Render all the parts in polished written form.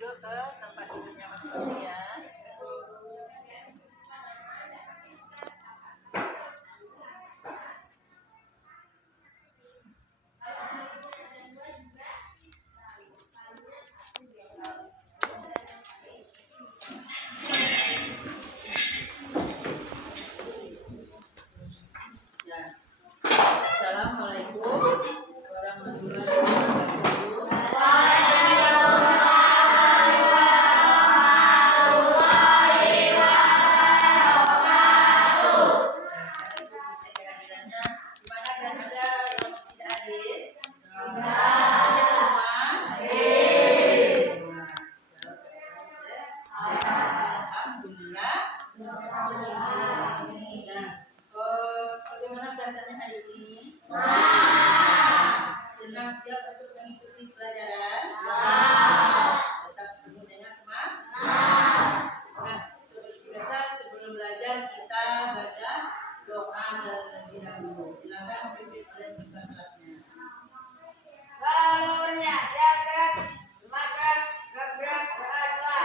duduk ke tempat duduknya masing-masing ya. Assalamualaikum warahmatullahi wabarakatuh. Bagaimana perasaannya hari ini? Senang siap untuk mengikuti pelajaran? Tetap penuh dengan semangat. Nah, seperti biasa sebelum belajar kita baca doa terlebih dahulu. Silakan pimpin oleh peserta kelasnya. Bangunnya siapkan Sumatera gebrak berdoa.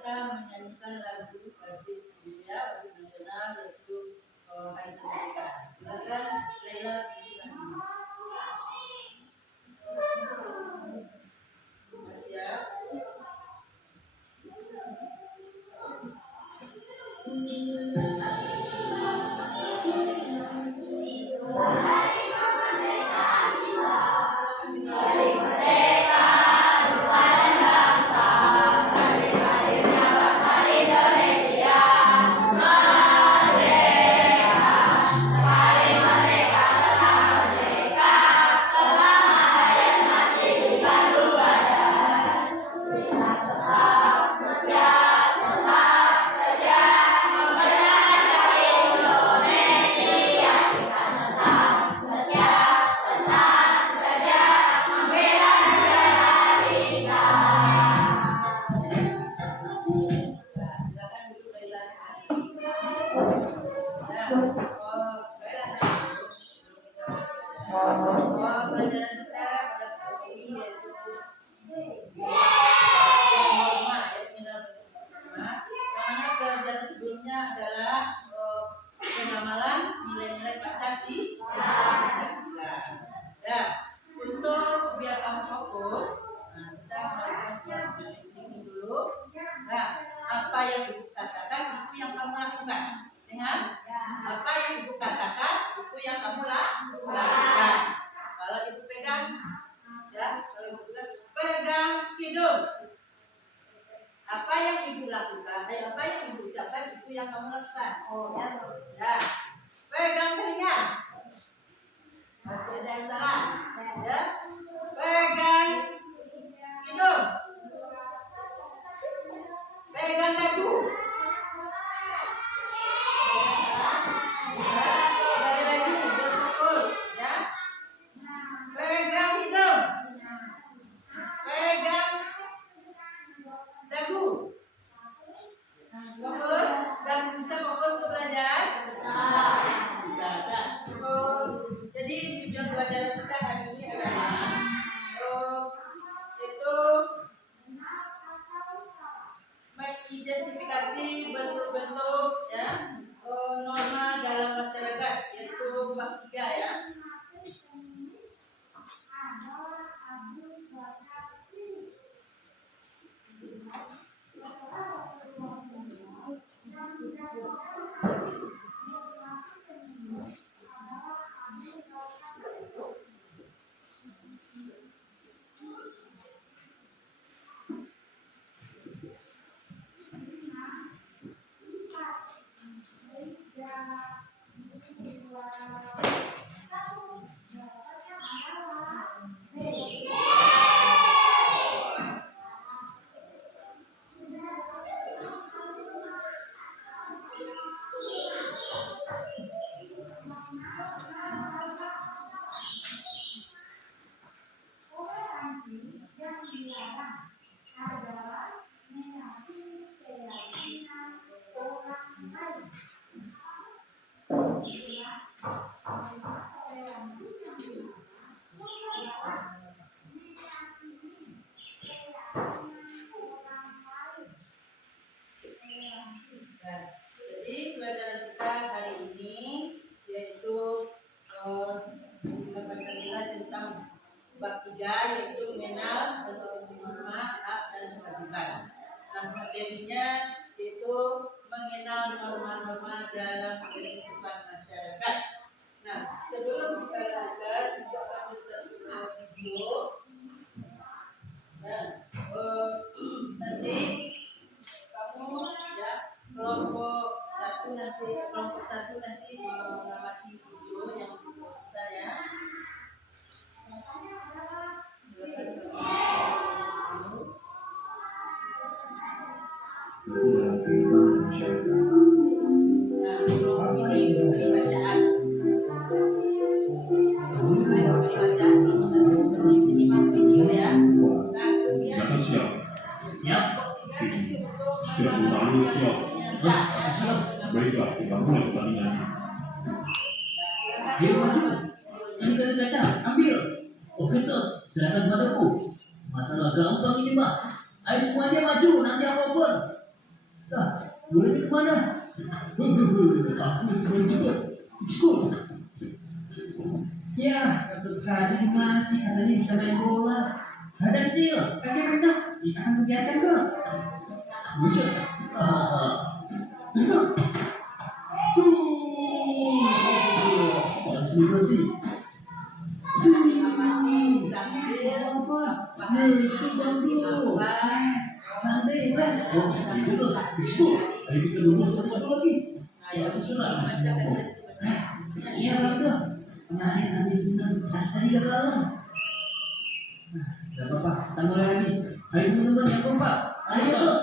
Kita menyanyikan lagu wajib dunia wajib nasional yaitu Hari Kemerdekaan. Silakan Laila silakan. Apa yang ibu lakukan, apa yang ibu ucapkan itu yang kamu lakukan. Ya, pegang telinga. Masih ada yang salah. Ya, pegang hidung. Pegang dagu. Ya, pegang dagu. materinya itu mengenal norma-norma dalam kehidupan masyarakat. Nah, sebelum kita lanjutkan, itu akan kita sebuah video. Nah, nanti kamu ya kelompok satu nanti mengamati video yang kita ya. Dalam kehidupan masyarakat. Nah, kelompok ini beri bacaan. Video ya. Nah, kemudian Siap. Siap selalu siap. Baiklah, kita mulai pertandingan. Ayo maju. Ini kali kaca, ambil. Oke tuh, serahkan padaku. Masalah gampang ini Pak. Ayo semuanya maju, nanti aku open. Nah, boleh kemana? Aku sebelum cepet. Ikut. Ya, betul sekali masih katanya bisa main bola. Badan kecil, kaki rendah, kita akan kegiatan dong. Lucu. Sanksi bersih. Ayo kita dulu satu lagi. Saya sudah iya bang. Kemarin habis benar, tadi udah kalah. Nah, gak apa-apa, kita mulai lagi. Ayo teman-teman yang kompak, ayo tuh.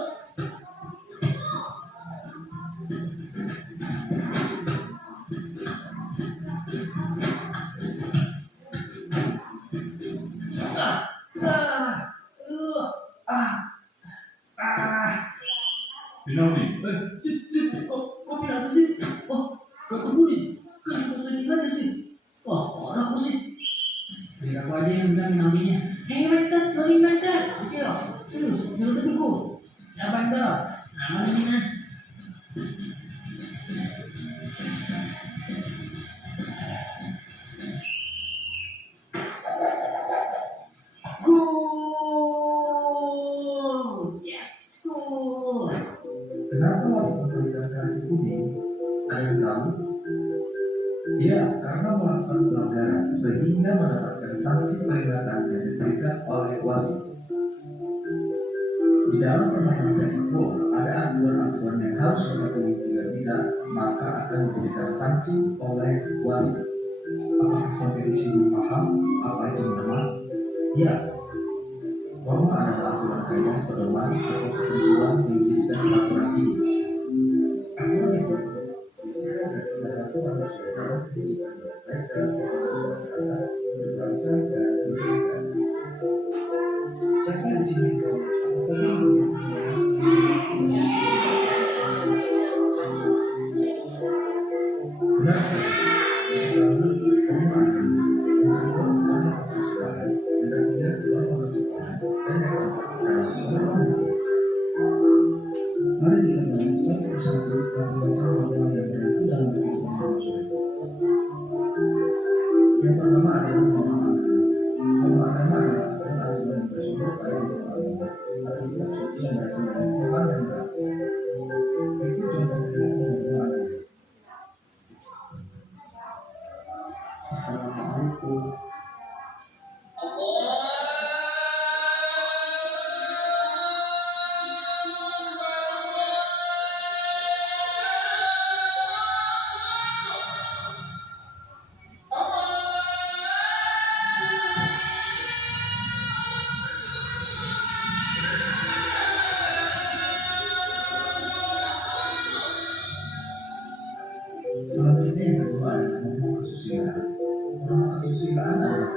Penalti. Kok penalti sih? Oh, ketemu nih. Kan cuma sering aja sih. Wah, orang aku sih. Biar aku aja yang bilang penaltinya. Lari meter. Ayo, serius, jangan sedihku. Ya bandel, nama ini nah. Gol! Yes, gol! Kenapa wasit memberikan kartu kuning? Ada yang tahu? Ya, karena melakukan pelanggaran sehingga mendapatkan sanksi peringatan yang diberikan oleh wasit. Di dalam permainan sepak bola ada aturan-aturan yang harus dipatuhi, jika tidak maka akan diberikan sanksi oleh wasit. Apakah sampai di sini paham apa itu norma? Ya, norma adalah aturan kaidah pedoman atau ketentuan yang dijadikan aturan ini. Aturan itu bisa dan tidak aturan sesuai dalam kehidupan mereka, masyarakat, berbangsa dan bernegara. Siapa di sini kau? Apa saja yang benar sekali. Karena norma dan tidak keluar masukkan dan dalam norma. Mari kita bahas satu persatu macam-macam norma yang berlaku dalam kehidupan manusia. Yang pertama adalah norma agama. Norma agama adalah aturan yang bersumber pada hukum agama atau kitab suci yang berasal dari Tuhan yang berasal. Itu contoh dari norma agama. Assalamualaikum. Selanjutnya yang kedua adalah norma kesusilaan. Norma kesusilaan adalah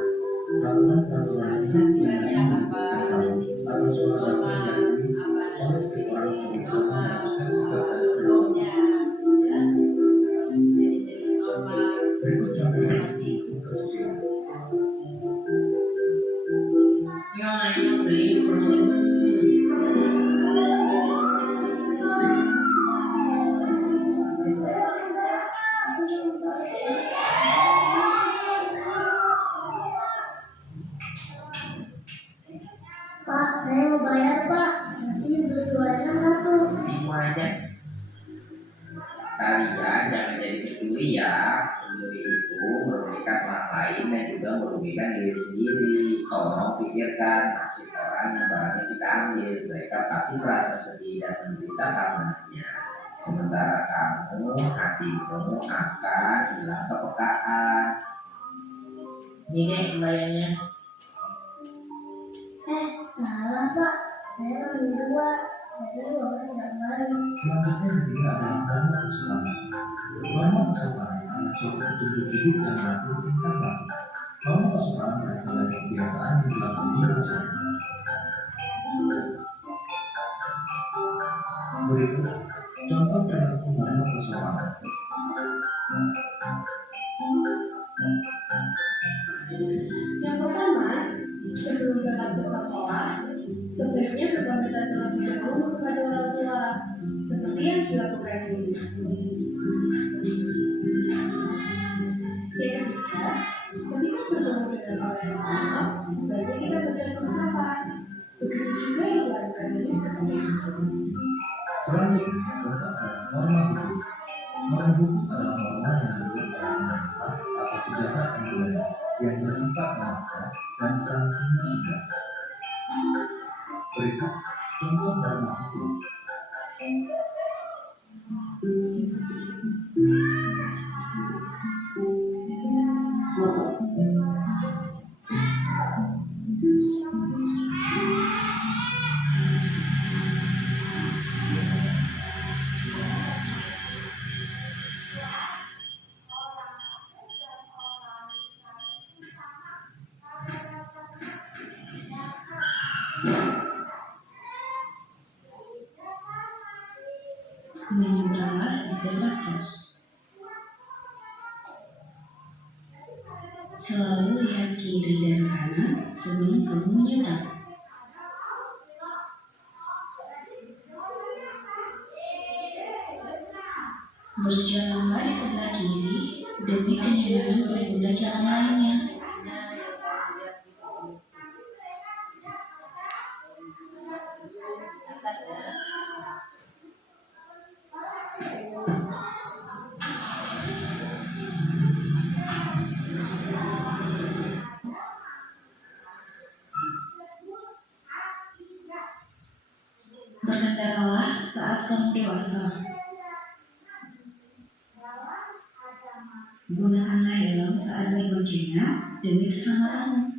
peraturan-peraturan hidup yang dibuat setiap tahun atau suatu yang dilalui oleh setiap orang sebagai norma mengharuskan sikap dan perilaku. Berikut contoh norma kesusilaan. Pak, saya mau bayar Pak. Nanti beli gorengan satu. dan jangan jadi pencuri ya. Pencuri itu merugikan orang lain dan juga merugikan diri sendiri. Tolong pikirkan nasib orang yang barangnya kita ambil. Mereka pasti merasa sedih dan menderita karenanya. Sementara kamu, hatimu akan hilang kepekaan. Ini deh kembaliannya. Salah Pak, saya ambil 2. Jadi Bapak tidak kembali. Selanjutnya ketiga adalah norma kesukaan. Norma kesukaan adalah suatu petunjuk hidup yang mengatur tingkah laku. Norma kesukaan berasal dari kebiasaan yang dilakukan di masyarakat. Berikut contoh perilaku norma kesukaan. Yang pertama, sebelum berangkat ke sekolah, sebaiknya berkomentar terlebih dahulu kepada orang tua, seperti yang dilakukan ini. Yang ketiga, ketika bertemu dengan orang yang lama, sebaiknya kita berjalan bersama. Begitu juga yang dilakukan ini seperti itu. Selanjutnya terdapat norma hukum. Norma hukum adalah norma yang dibuat oleh pemerintah atau pejabat yang bersifat memaksa dan sanksinya tegas. Berikut contoh norma hukum. Menyeberanglah di zebra cross. Selalu lihat kiri dan kanan sebelum kamu menyeberang. Berjalanlah di sebelah kiri demi kenyamanan pengguna jalan lainnya. Berkendaralah saat kamu dewasa. Gunakanlah helm saat berboncengan demi keselamatanmu.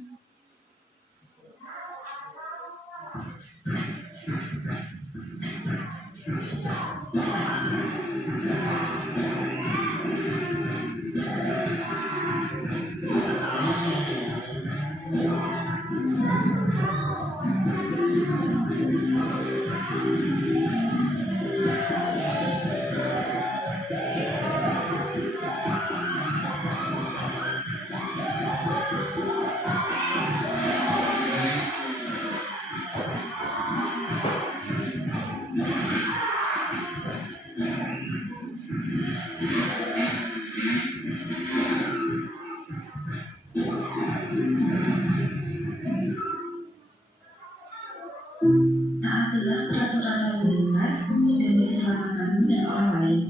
Taatilah peraturan lalu lintas demi keselamatanmu dan orang lain.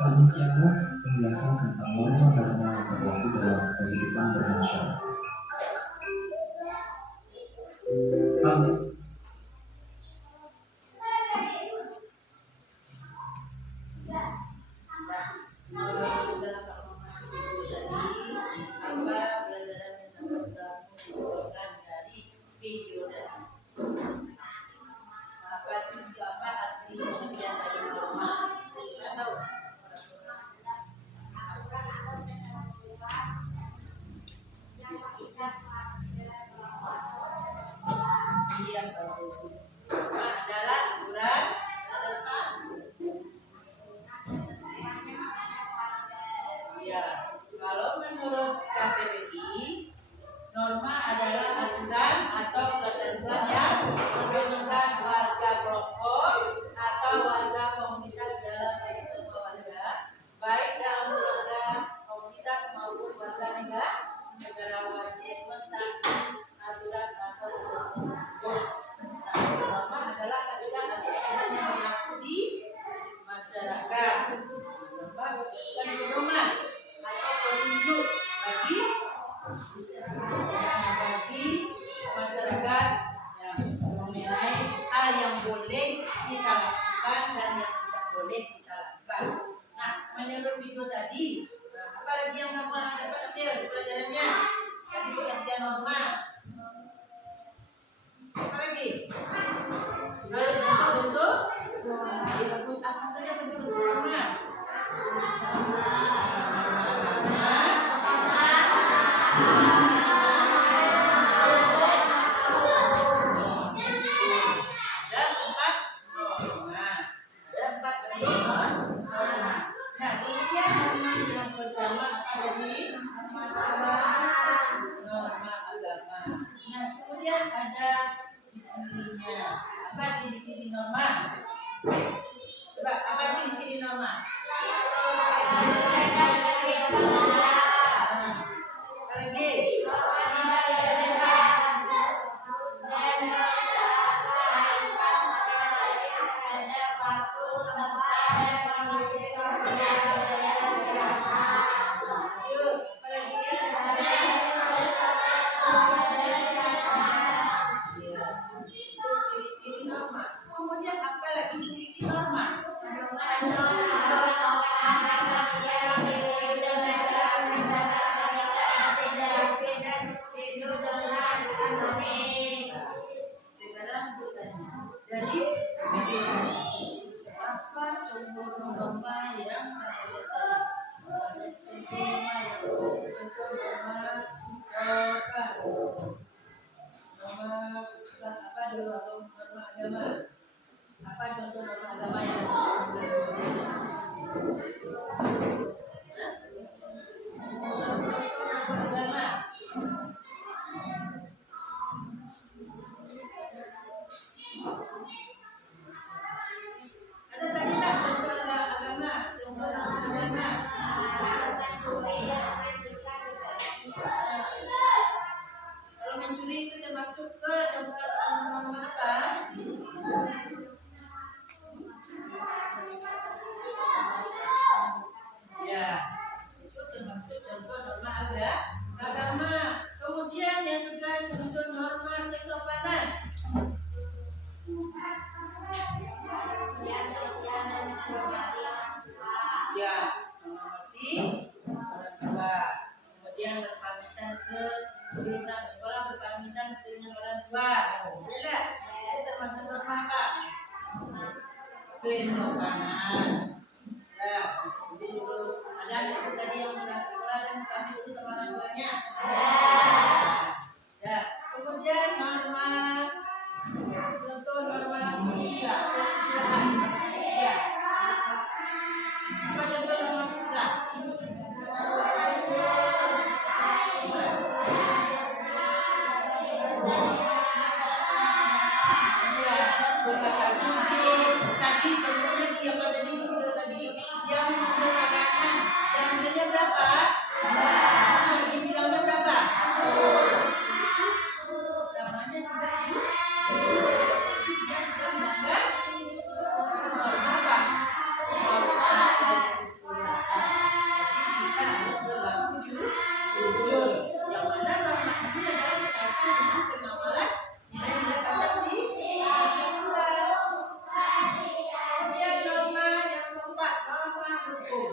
Demikianlah penjelasan tentang norma-norma yang berlaku dalam kehidupan bermasyarakat. Pamit. masyarakat. Bukan pedoman atau petunjuk bagi masyarakat yang mengenai hal yang boleh kita lakukan dan yang tidak boleh kita lakukan. Nah, menurut video tadi, apa lagi yang kamu dapat ambil pelajarannya? Tadi pengertian norma. Apa lagi? Bentuk. Bagus. Apa saja bentuk norma? Apa ciri-ciri norma? Coba, apa ciri-ciri norma? Apa lagi? Kemudian apa lagi fungsi norma? Jadi apa contoh norma yang apa dulu norma agama? Apa contoh norma agama yang agama? Ada tadi tak contoh agama? Contoh agama. Kalau mencuri itu termasuk ke contoh norma apa? Ya, itu termasuk contoh norma agama. Kemudian yang kedua contoh norma kesopanan. Ya, menghormati orang tua. Kemudian berpamitan sebelum berangkat sekolah, berpamitan dengan orang tua. Jelas, itu termasuk norma apa? Kesopanan. Ya, jadi dulu ada yang tadi yang berangkat sekolah dan pamit dulu sama orang tuanya. Ya, kemudian norma contoh norma susila, kesusilaan. Ya. Apa contoh norma susila? Ya, berkata jujur. Tadi contohnya dia pada video tadi, dia mengambil makanan. Yang ambilnya berapa? Dibilangnya berapa? Namanya tidak dia sudah melanggar norma apa? Norma kesusilaan. Jadi kita harus berlaku jujur. Yang mana norma ini adalah berkaitan dengan pengawalan nilai-nilai Pancasila. Kemudian norma yang keempat, norma hukum.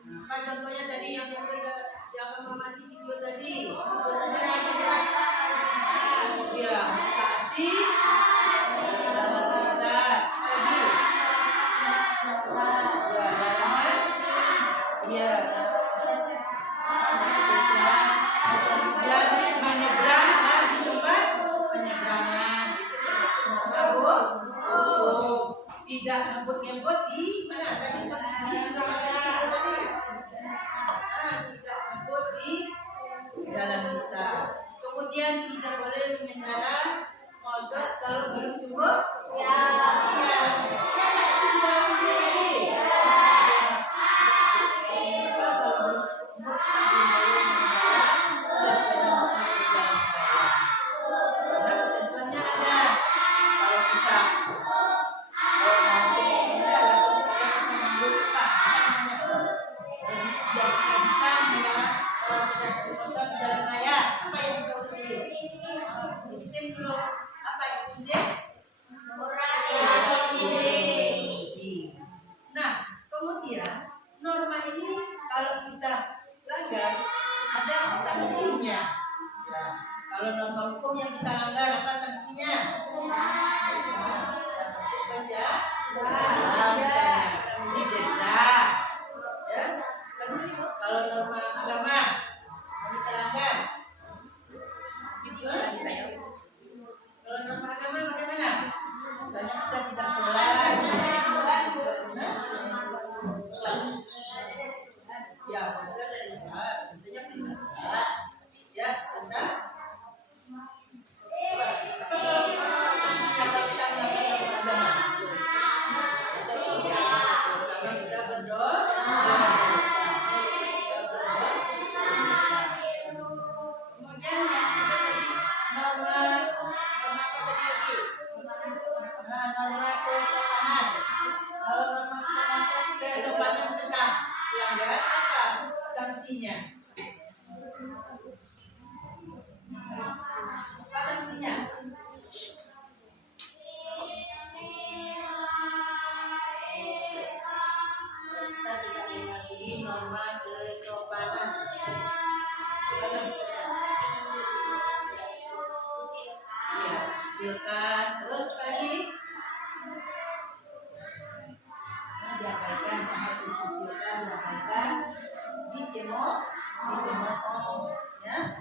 Apa contohnya tadi yang mengamati video tadi? Ya, tadi ya, dan menyeberang di tempat penyeberangan itu termasuk norma hukum. Tidak ngebut-ngebut di mana tadi seperti di gambar tadi. Tidak ngebut di kemudian norma ini kalau kita langgar ada sanksinya. Ya. Kalau norma hukum yang kita langgar apa sanksinya? Kerja, misalnya ini denda. Ya. Kalau norma agama yang kita langgar, kalau norma agama bagaimana? Misalnya kita tidak sholat, ya maksudnya dari tentunya perintah sholat, ya tentang apa kalau kita melanggar norma agama? Pertama kita berdosa. Kemudian yang kedua tadi norma apa tadi lagi? Nah, norma kesopanan. Kalau norma kesopanan kita melanggar apa sanksinya? Apa sanksinya? Kita tidak mematuhi norma kesopanan. Apa sanksinya? Iya, kucilkan. Terus apa lagi? Diabaikan, sangat dikucilkan, diabaikan, dicemooh, ya.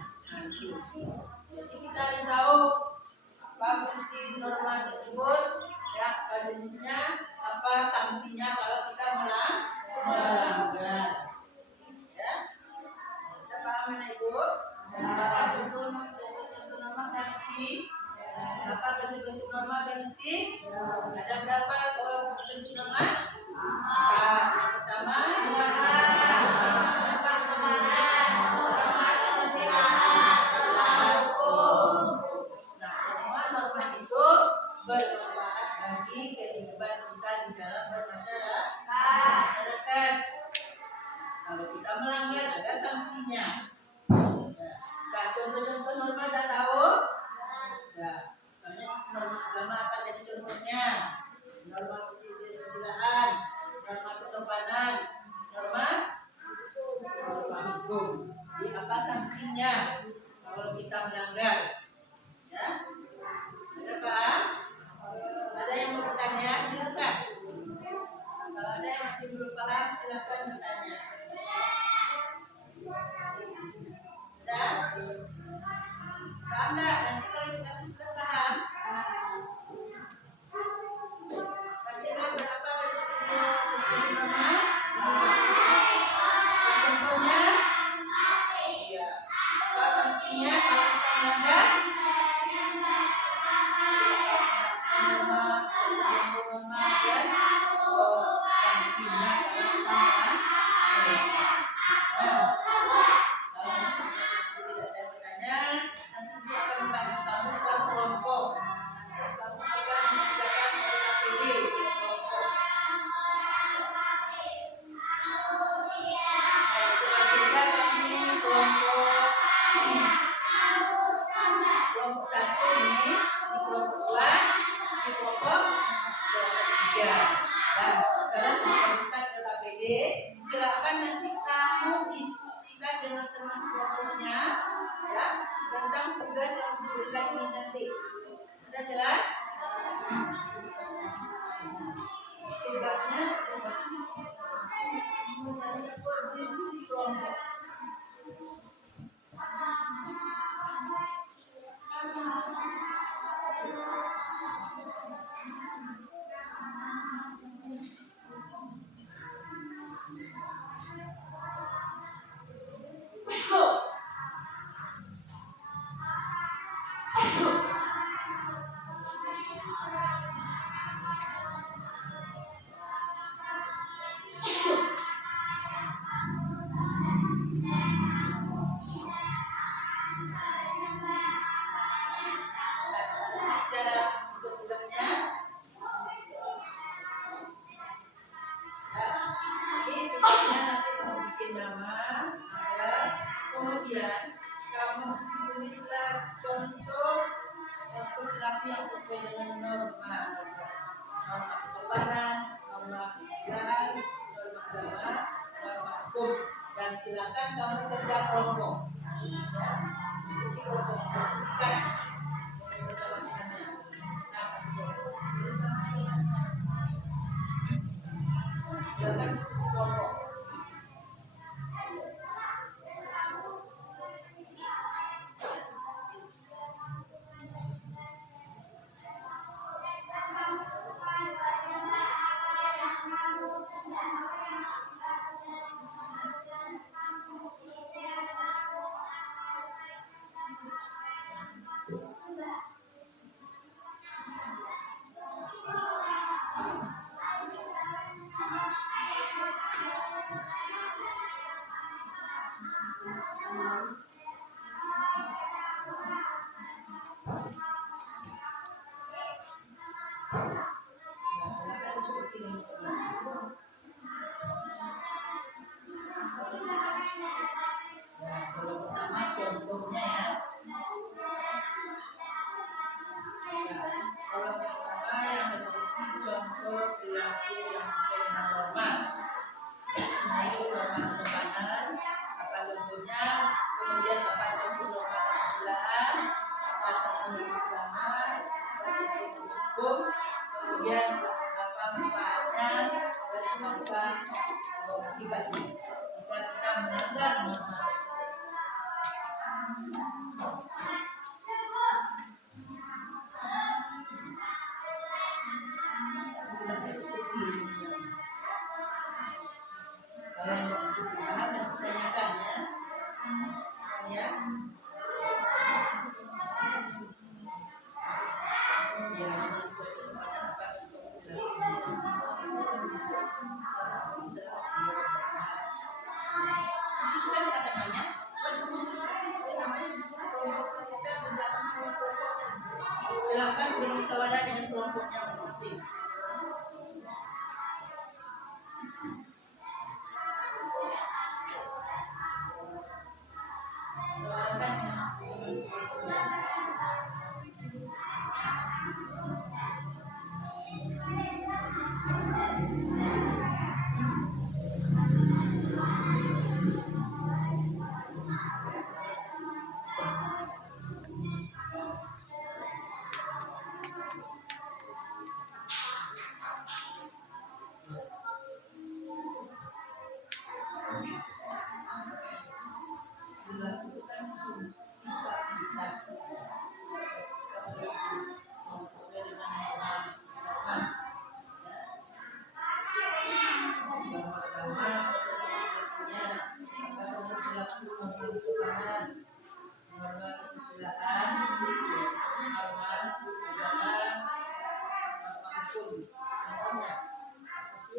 Jadi kita harus tahu apa fungsi norma tersebut, ya, apa jenisnya, apa sanksinya kalau kita melanggar. Ya, kita paham mana itu? Apa bentuk norma ganti? Apa bentuk norma ganti? Ada berapa bentuk norma? Yang pertama, nah, semua norma itu bermanfaat bagi kehidupan kita di dalam bermasyarakat. Kalau kita melanggar ada sanksinya. Nah, contoh-contoh norma dah tahu? Ya, misalnya norma agama apa jadi contohnya? Norma kesusilaan, norma kesopanan, norma hukum. Jadi apa sanksinya kalau kita melanggar? Ya, ada paham? Ada yang mau bertanya? Silakan. Kalau ada yang masih belum paham, silakan bertanya. Ada? Paham tak? Nanti kalau kita sudah paham, kasihlah berapa bentuk norma? Contohnya, iya. Apa sanksinya kalau kita melanggar? Norma dan sanksinya kalau kita melanggar. Tidak saya bertanya, nanti dia akan membantu kamu ke kelompok. Nanti kamu akan mengerjakan KPD di kelompok. Kita kami kelompok satu ini, di kelompok dua, di kelompok tiga. Dan sekarang kita ke KPD, silakan nanti kamu diskusikan dengan teman sekelompoknya, ya, tentang tugas yang diberikan ini nanti. Sudah jelas? Tugasnya diskusi kelompok. Cara untuk tugasnya, jadi tugasnya nanti kamu bikin nama, ya. Kemudian kamu tulislah contoh perilaku yang sesuai dengan norma kesopanan, norma kesusilaan, norma agama Dan silakan kamu kerja kelompok. Ya, diskusi kelompok, diskusikan bersama-sama. Silakan diskusi kelompok. Kemudian apa manfaatnya dan apa akibatnya jika kita melanggar norma. Diskusi. Kalau yang berkesudahan dan ditanyakan ya. Silakan bermusyawarah dengan kelompoknya masing-masing.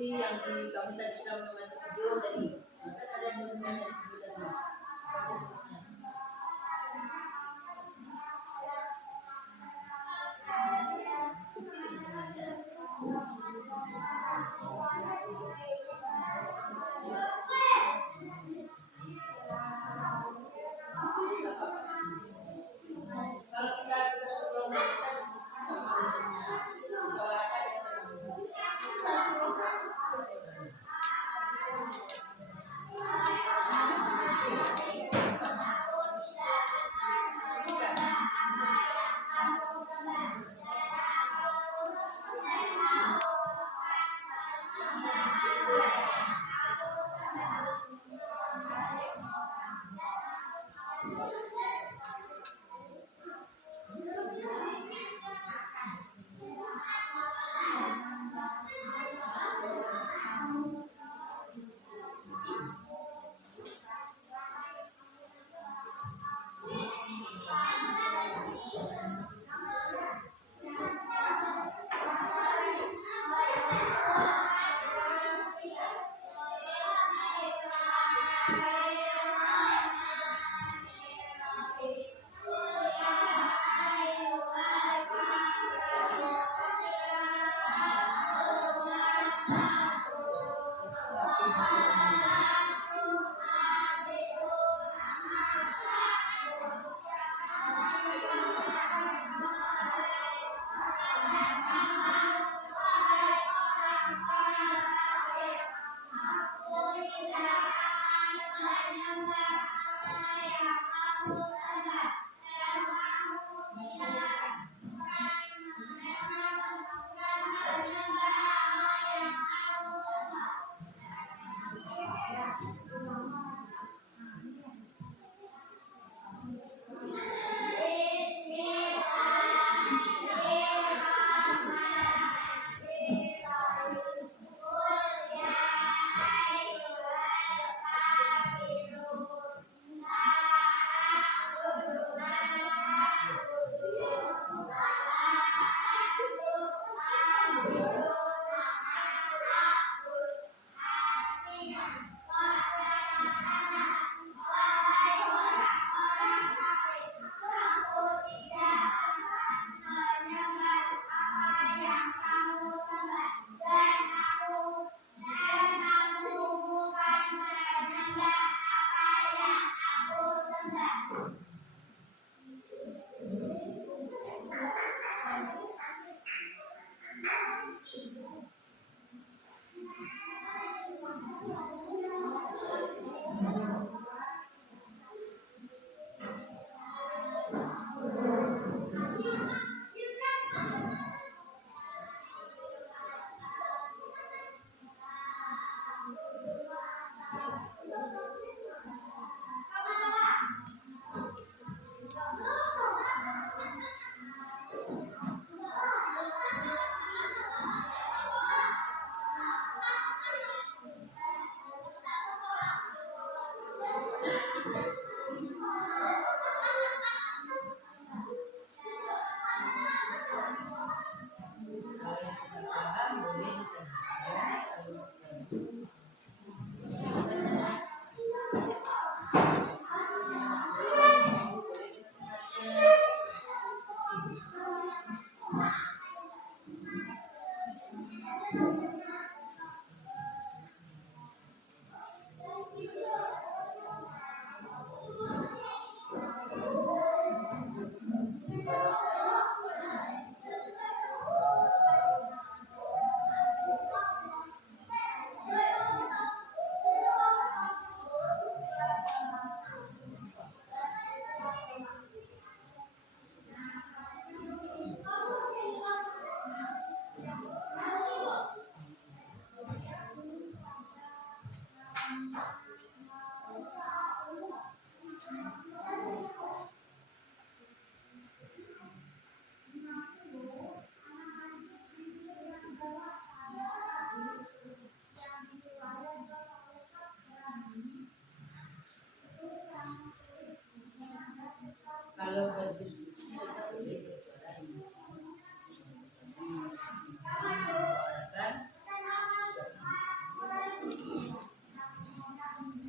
Yang di kami tadi sudah membantu video tadi, ada yang membantu video tadi. Kalau kita belum kita diskusi Kalau berdiskusi kita boleh bersuara ini. Menyuarakan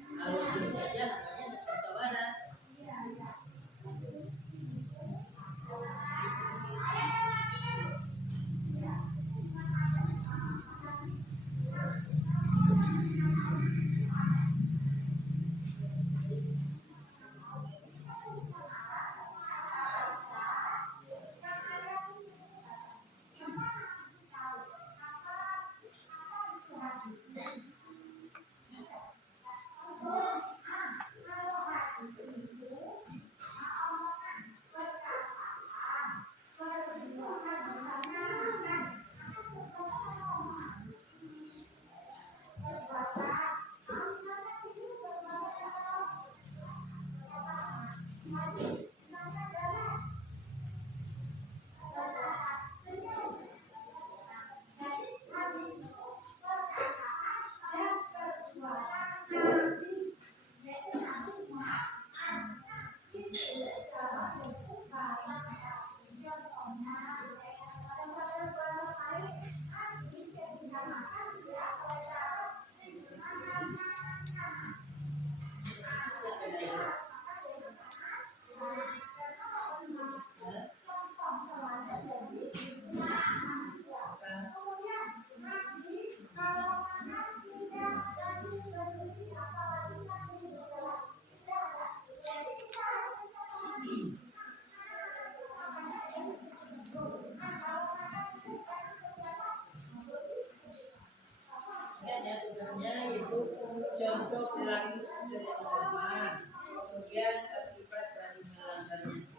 contoh perilaku sesuai dengan agama, kemudian akibat dari melanggarnya.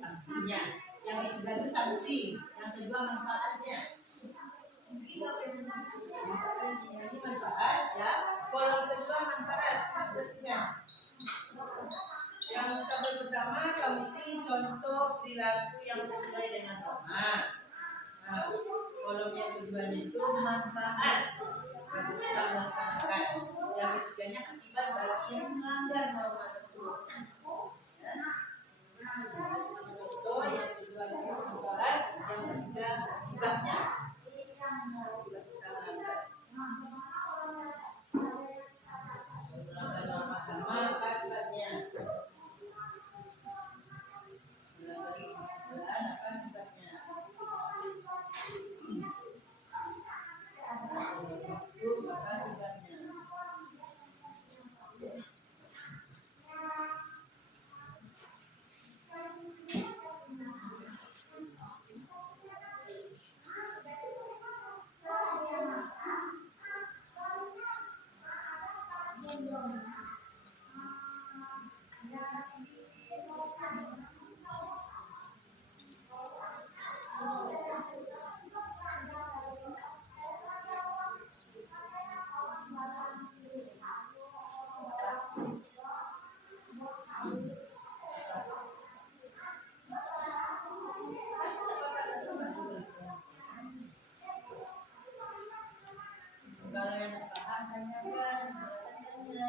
Sanksinya, yang ketiga itu sanksi, yang kedua manfaatnya. Ini manfaat ya, kolom kedua manfaat, maksudnya. Yang tabel pertama kami contoh perilaku yang sesuai dengan norma. Nah, kolom yang kedua itu manfaat bagi kita melaksanakan. Yang ketiganya akibat bagi yang melanggar norma tersebut. Contoh yang kedua itu manfaat, yang ketiga akibatnya. Akibat kita melanggar. Melanggar norma agama apa akibatnya? Kalau yang paham tanyakan, tanya.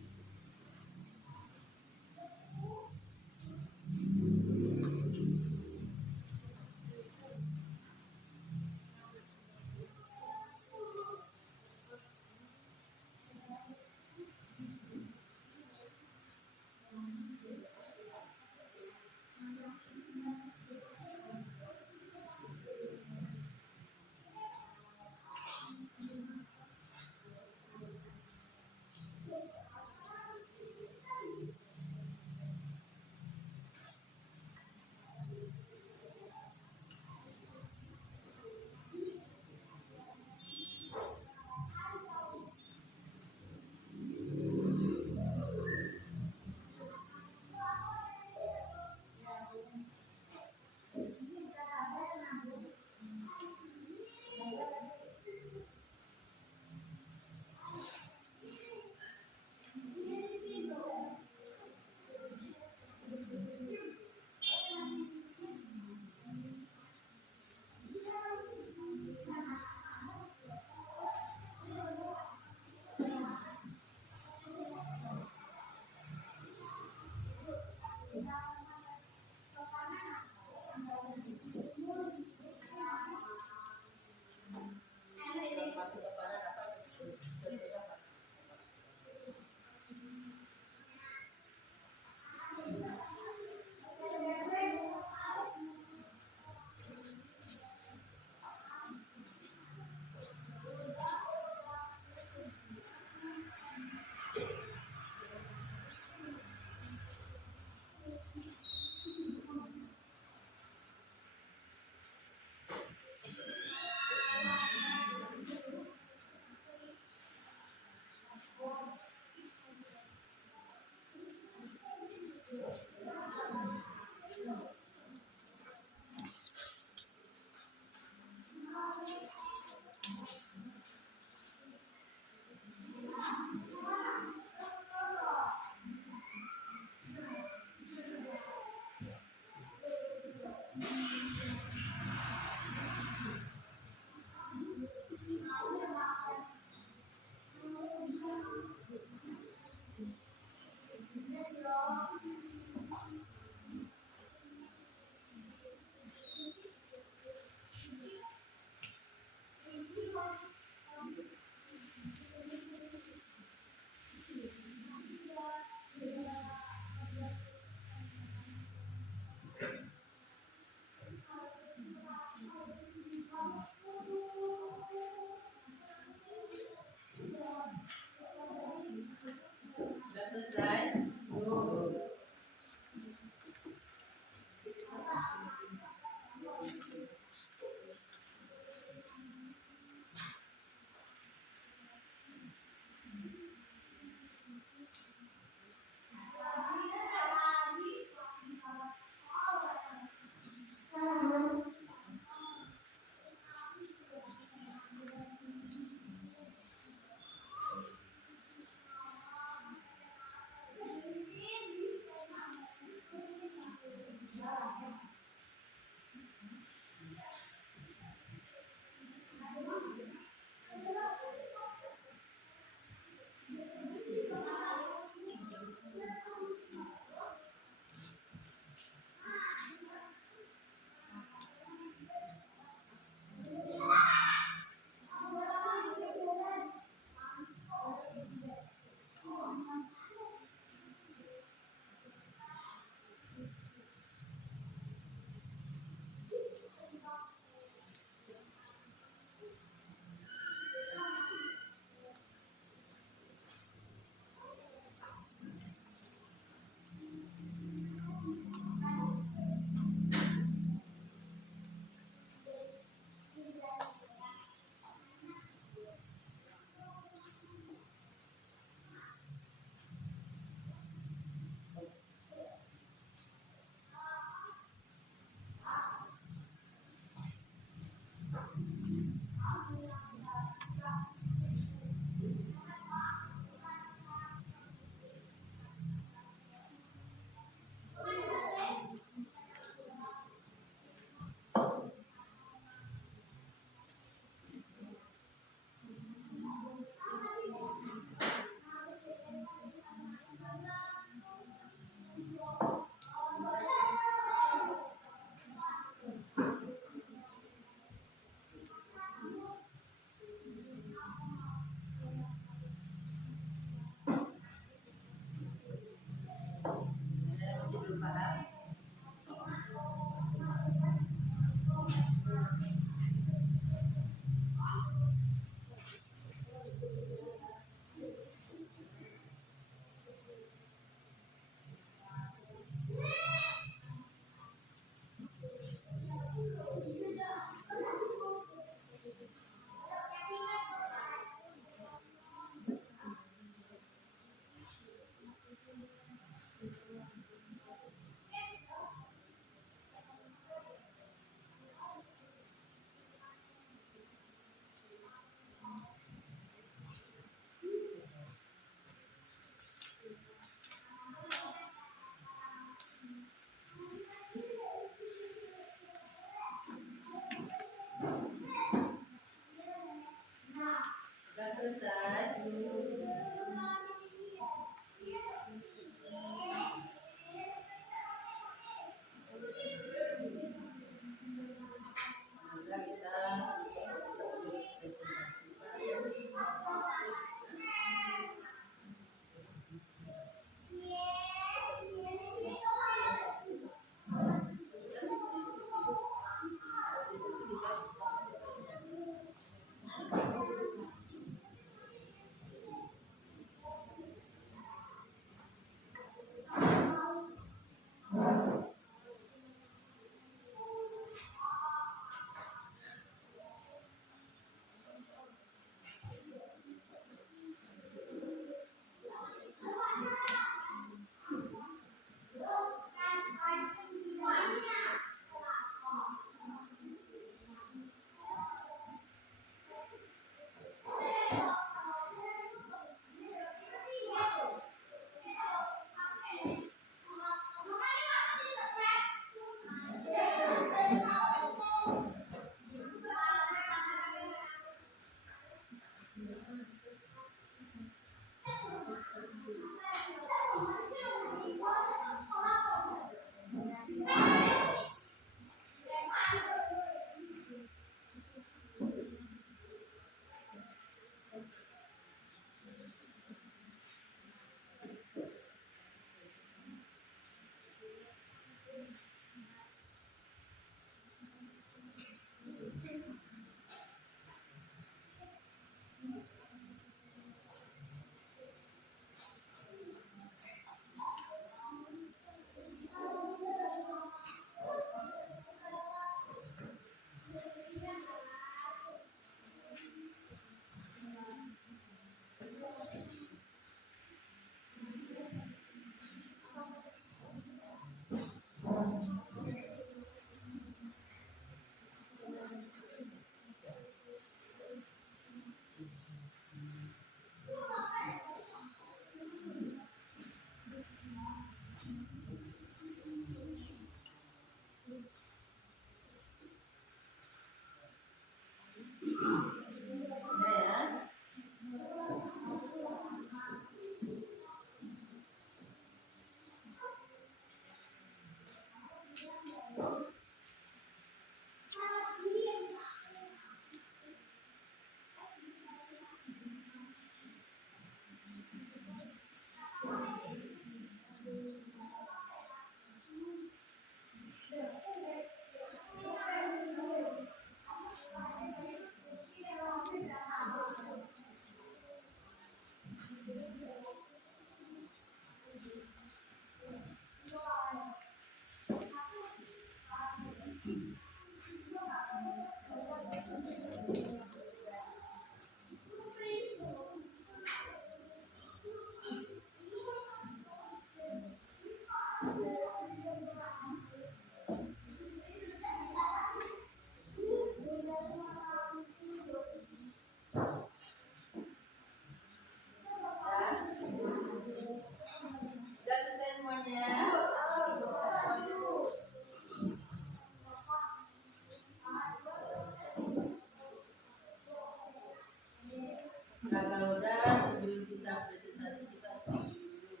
Kalau udah sebelum kita presentasi kita speak dulu.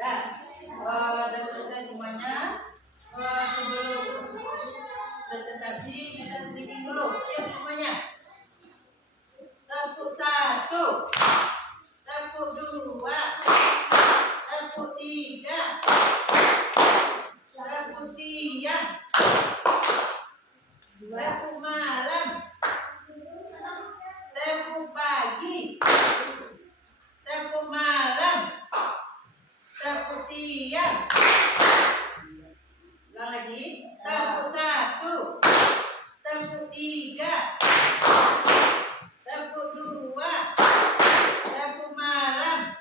Ya. Udah selesai semuanya. Sebelum presentasi kita speaking dulu. Siap semuanya. Tepuk 1, tepuk 2, tepuk 3, tepuk siang, tepuk malam, tepuk pagi, tepuk malam, tepuk siang. Ulang lagi. Tepuk 1, tepuk 3, tepuk 2, tepuk malam.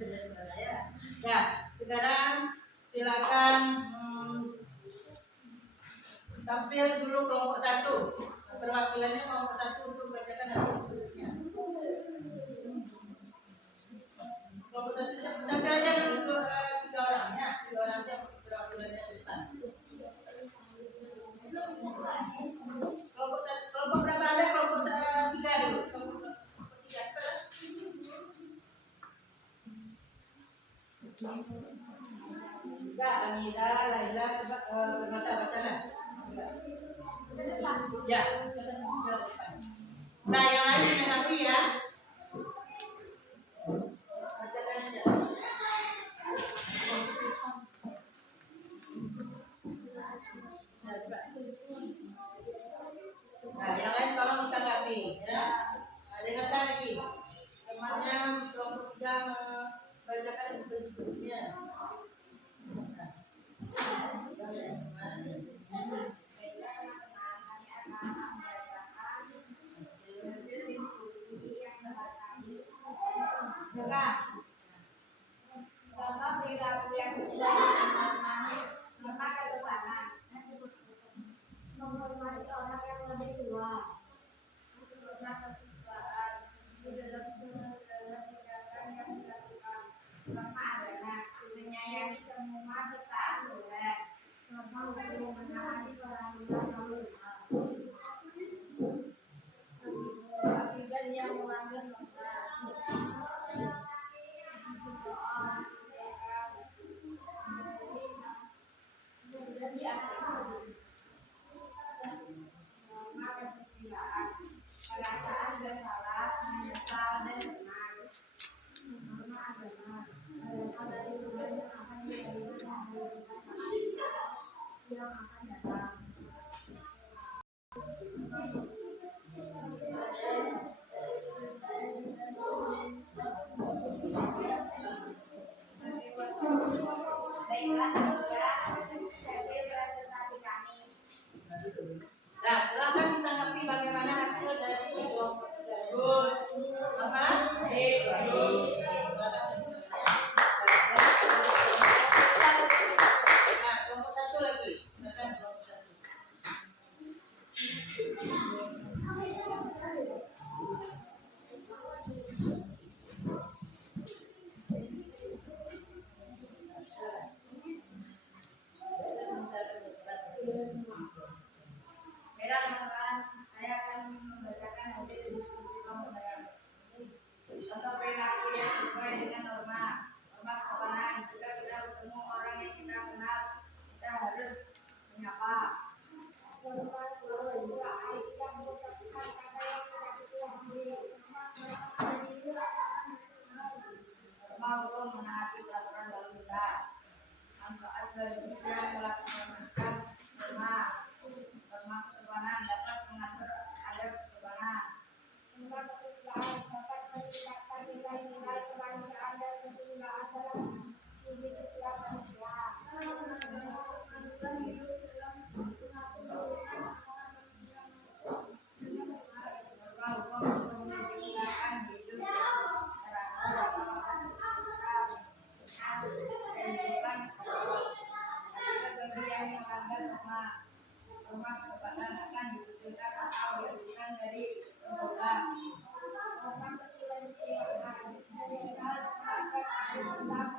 Benar salah ya. Ya, sekarang silakan tampil dulu kelompok 1. Perwakilannya kelompok 1 untuk bacakan hasil diskusinya. Kelompok 1 siapa? Tampil aja dulu 3 orang ya. 3 orang siapa perwakilannya depan. Kelompok 1, kelompok berapa ada? Kelompok 3 dulu. Kelompok 3 apa? Ya, Amira, Laila, Renata bacakan. Ya. Nah, yang lain menanggapi ya. Bacakan aja. Nah, yang lain tolong ditanggapi ya. Ada yang kata lagi. Temannya kelompok 3 membacakan diskusinya. Contoh perilaku yang sesuai dengan norma kesopanan, menghormati orang yang lebih tua, norma kesesuaian di dalam segala tindakan yang dilakukan, norma agama, menyayangi semua ciptaan Tuhan, norma hukum menaati peraturan lalu lintas, akibat yang melanggar norma. Perasaan bersalah, menyesal dan cemas. Norma agama, pada Tuhan yang akan diberikan yang akan datang. Baiklah, hasil presentasi kami. Nah, silakan ditanggapi bagaimana hasil dari kelompok 3. Apa? Bagus. Nah, kelompok 1 lagi. Silakan kelompok 1. Baiklah teman-teman, saya akan membacakan hasil diskusi kelompok saya. Contoh perilaku yang sesuai dengan norma kesopanan. Jika kita bertemu orang yang kita kenal, kita harus menyapa. Norma hukum menaati peraturan lalu lintas. Manfaat bagi yang melaksanakan norma kesopanan dapat mengatur adab kesopanan. Norma kesusilaan dapat meningkatkan nilai-nilai kemanusiaan dan kesusilaan dalam hidup setiap manusia. Norma hukum untuk menciptakan hidup teratur dan bukan bagi yang melanggar norma kesopanan akan diwujudkan atau dihasilkan dari lembaga. Norma kesusilaan misal akan ada tentang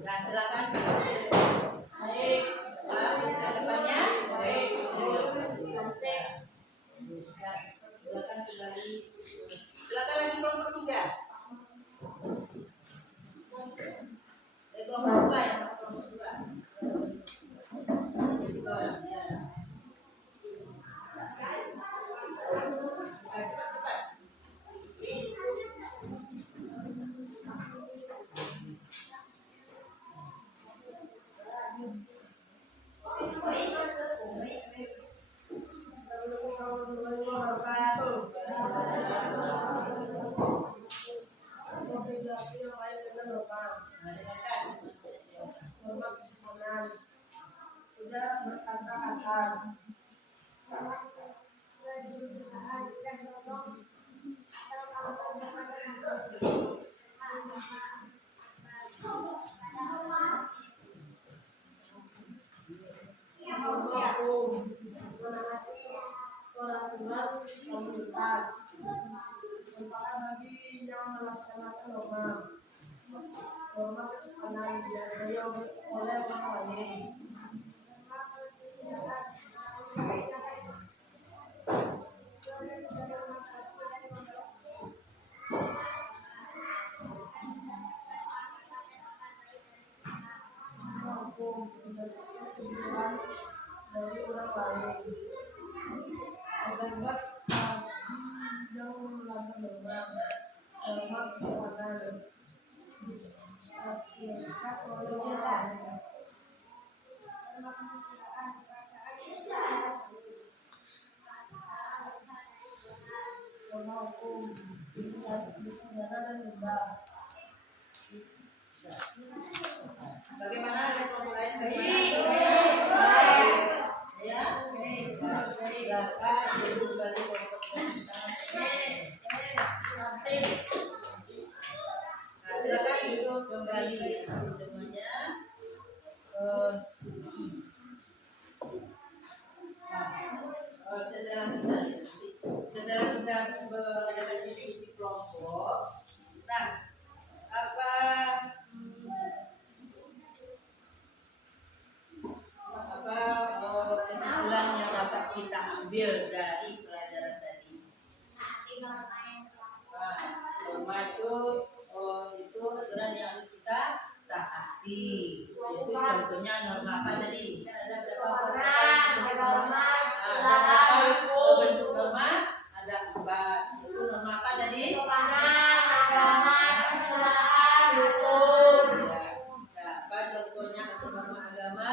Nah, silakan. Baik. Ke depannya. Baik. Silakan kembali. Silakan lagi kelompok 3. Kelompok 2 ya, kelompok 2. Jadi 3 orang ya. Cepat. Tidak berkata kasar. Orang tua komunitas. Sementara bagi yang melaksanakan norma kesukaan dihargai oleh orang lain. Mampu mendapatkan kebenaran dari orang lain. Terdapat yang melanggar norma kesukaan dihasilkan oleh orang lain. Hukum pidana dan denda. Bagaimana ada kelompok lain? Ya, silakan duduk kembali kelompok lain. Nah, silakan duduk kembali semuanya. Setelah kita mengadakan diskusi kelompok, nah kesimpulan yang dapat kita ambil dari pelajaran tadi. Norma itu aturan yang harus kita taati. Itu contohnya norma apa tadi? Ada berapa bentuk norma? Ada 4. Itu norma apa tadi? Apa contohnya untuk norma agama?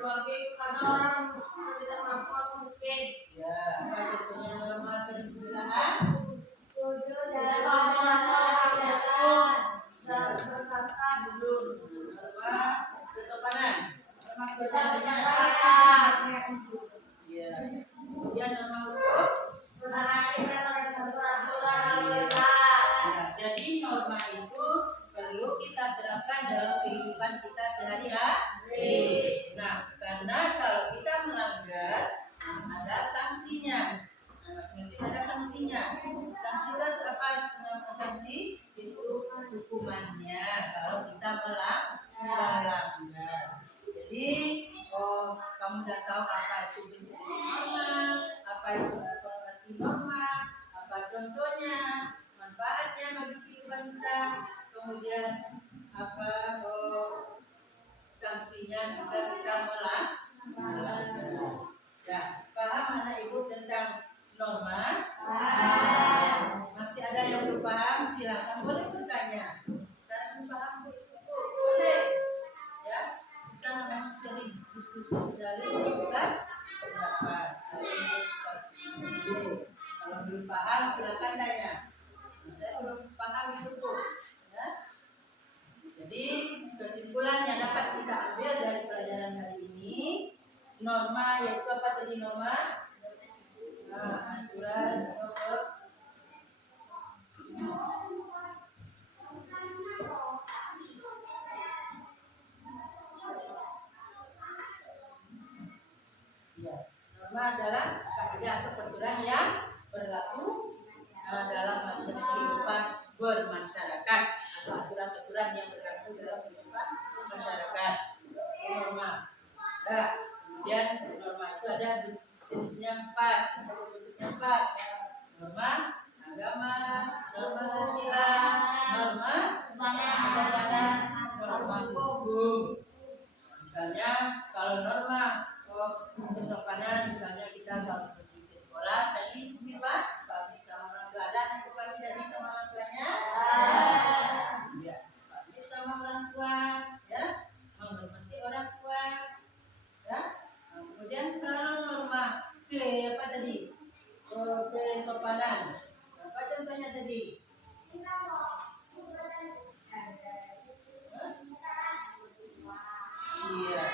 Orang tidak mampu atau miskin. Ya, apa contohnya norma kesusilaan? Norma kesopanan. Norma kesopanan. Ya. Kemudian norma hukum. Ya, jadi norma itu perlu kita terapkan dalam kehidupan kita sehari-hari. Nah, karena kalau kita melanggar ada sanksinya. Nah, masing-masing ada sanksinya. Sanksi itu apa? Sanksi itu hukumannya kalau kita melanggar. Jadi, kamu sudah tahu apa itu bentuk norma, apa itu arti norma, apa contohnya, manfaatnya bagi kehidupan kita, kemudian apa sanksinya jika kita melanggar. Ya, paham anak ibu tentang norma? Masih ada yang belum paham? Silakan boleh bertanya. Saya belum paham, boleh. Ya, kita memang sering diskusi, saling bertukar pendapat, saling bertukar ide. Kalau belum paham, silakan tanya. Saya belum paham itu tuh. Ya. Jadi kesimpulan yang dapat kita ambil dari pelajaran hari ini, norma yaitu apa tadi norma? Aturan atau norma adalah kaidah atau peraturan yang berlaku dalam kehidupan bermasyarakat atau aturan aturan-aturan yang berlaku dalam kehidupan masyarakat. Norma. Nah, kemudian norma itu ada jenisnya 4, bentuknya 4. Norma agama, norma sosial, norma kesopanan, norma hukum. Misalnya kalau norma kesopanan, misalnya kita kalau pergi ke sekolah tadi Pak, pamit sama orang tua, ada yang pamit tadi sama orang tuanya? Ya, pamit sama orang tua, ya, menghormati orang tua, ya. Kemudian kalau norma apa tadi? Kesopanan. Apa contohnya tadi? Iya.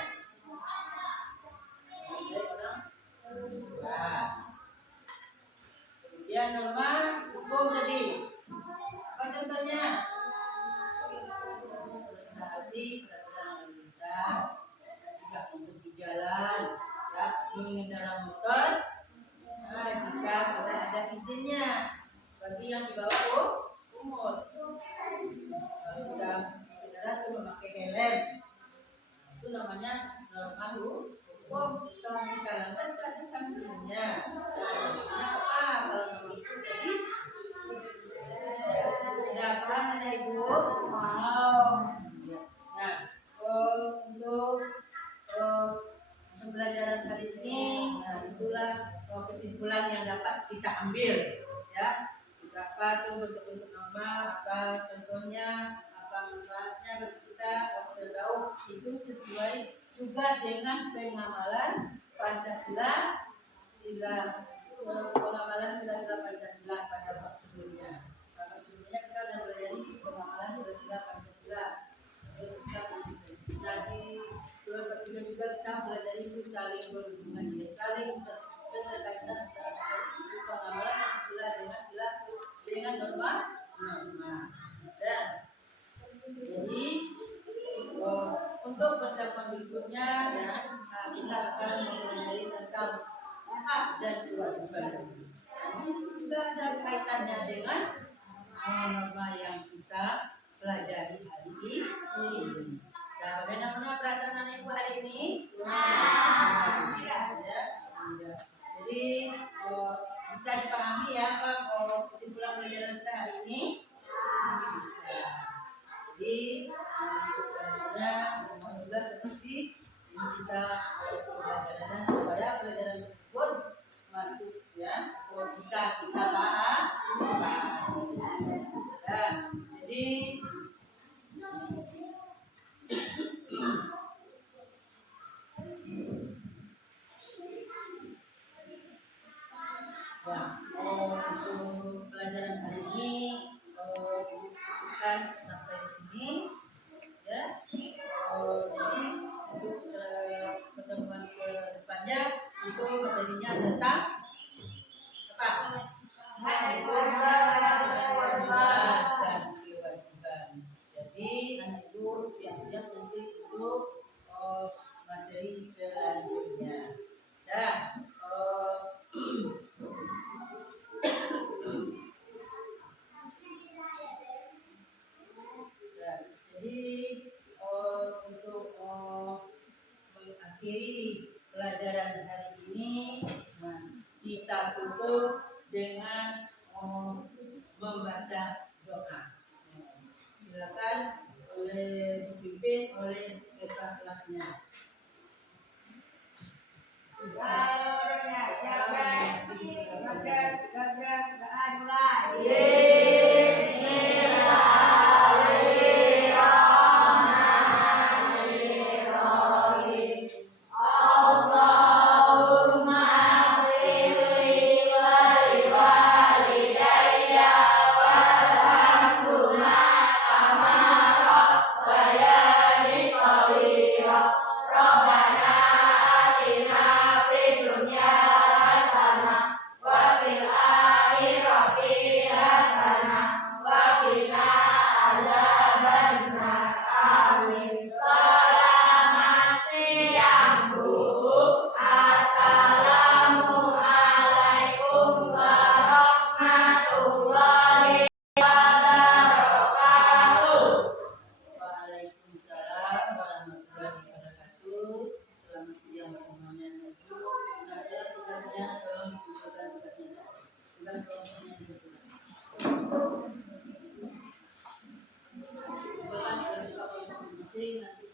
Kemudian norma hukum tadi. Apa contohnya? Berhati, peraturan lalu lintas, tidak untuk di jalan, ya, mengendara motor. Nah, jika sudah ada izinnya bagi yang di bawah umur. Kalau sudah kendaraan itu memakai helm, itu namanya norma hukum. Kalau dikalangan itu ada sanksinya. Nah, sanksinya apa? Kalau norma itu jadi ada peran ada ibu. Nah, untuk pembelajaran hari ini, nah itulah kesimpulan yang dapat kita ambil, ya. Apa tuh bentuk-bentuk norma, apa contohnya, apa manfaatnya bagi kita, kalau sudah tahu itu sesuai juga dengan pengamalan Pancasila, pengamalan sila-sila Pancasila pada bab sebelumnya. Pada sebelumnya kita sudah belajar pengamalan sila-sila Pancasila. Terus kita jadi ketiga juga kita belajar itu saling berhubungan, ya, saling keterkaitan antara pengamalan Pancasila dengan norma. Dan jadi untuk pertemuan berikutnya, ya, kita akan mempelajari tentang hak dan kewajiban. Ini juga ada kaitannya dengan norma yang kita pelajari hari ini. Nah, bagaimana perasaan ibu hari ini? Ya. Jadi bisa dipahami ya kesimpulan pelajaran kita hari ini. Bisa. Jadi selanjutnya juga seperti ini kita pelajaran supaya pelajaran tersebut masuk, ya, bisa kita paham. Dan jadi untuk pelajaran hari ini disebutkan sampai di sini, ya. Jadi untuk pertemuan ke depannya itu materinya tentang apa? Dan kewajiban. Jadi anak itu siap-siap nanti untuk materi selanjutnya. Dan jadi untuk mengakhiri pelajaran hari ini, nah, kita tutup dengan membaca doa. Silakan dipimpin oleh ketua kelasnya. Rabbana atina fid dunya masing-masing nanti